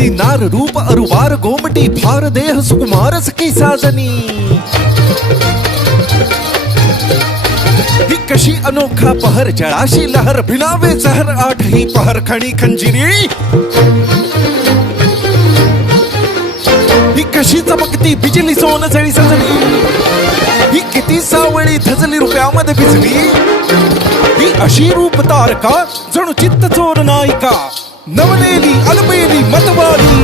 वेगळी नार रूप अरुवार गोमटी फार देह सुकुमार सखी साजनी ही कशी अनोखा पहर जळाशी लहर भिनावे जहर आठ ही पहर खणी खंजिरी ही कशी चमकती बिजली सोन जळी सजली ही किती सावळी धजली रुपयामध्ये भिजली ही अशी रूप तारका जणू चित्त चोर नायिका नवलेली अलबेली मतवाली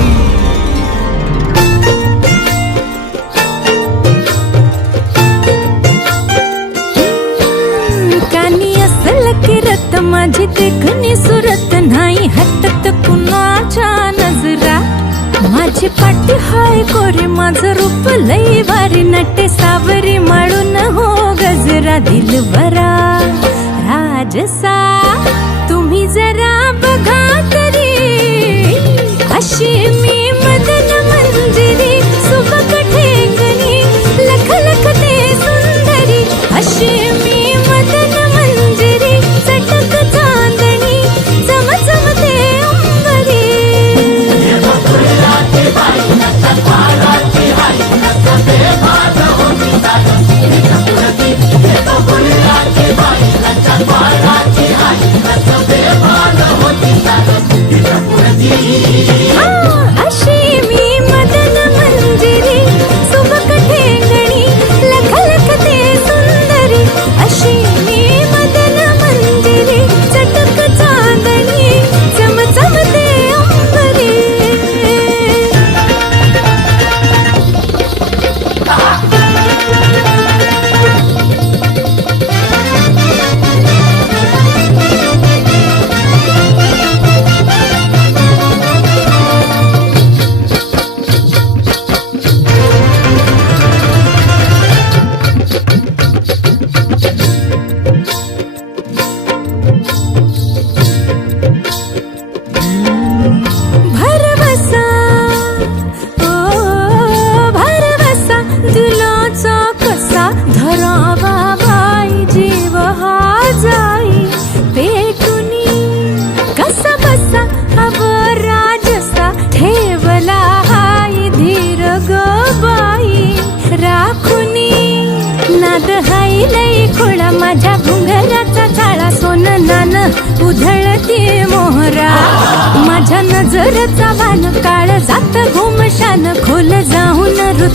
कानी असल किरत माझी देखणी सुरत नाही हटत कुणाच्या नजरा माझी पाठी हाय कोरे माझं रूप लई वारी नटे सावरी माळून हो गजरा दिलबरा राजसा तुम्ही जरा बघा तरी अशी मी मदन मंजिरी सुबक ठेंगणी लख लख ते सुंदरी अशी मी मदन मंजिरी चटक चांदणी चम चम ते अंबरी अशी मी मदन मंजिरी सुबक ठेंगणी लख लख ते सुंदरी अशी मी मदन मंजिरी चटक चांदणी चम चम ते अंबरी खोळा माझ्या घुंगराचा चाळा सोन नान उधळती मोहरा माझ्या नजरचा वान काळ जात घुमशान खोल जाऊन रुत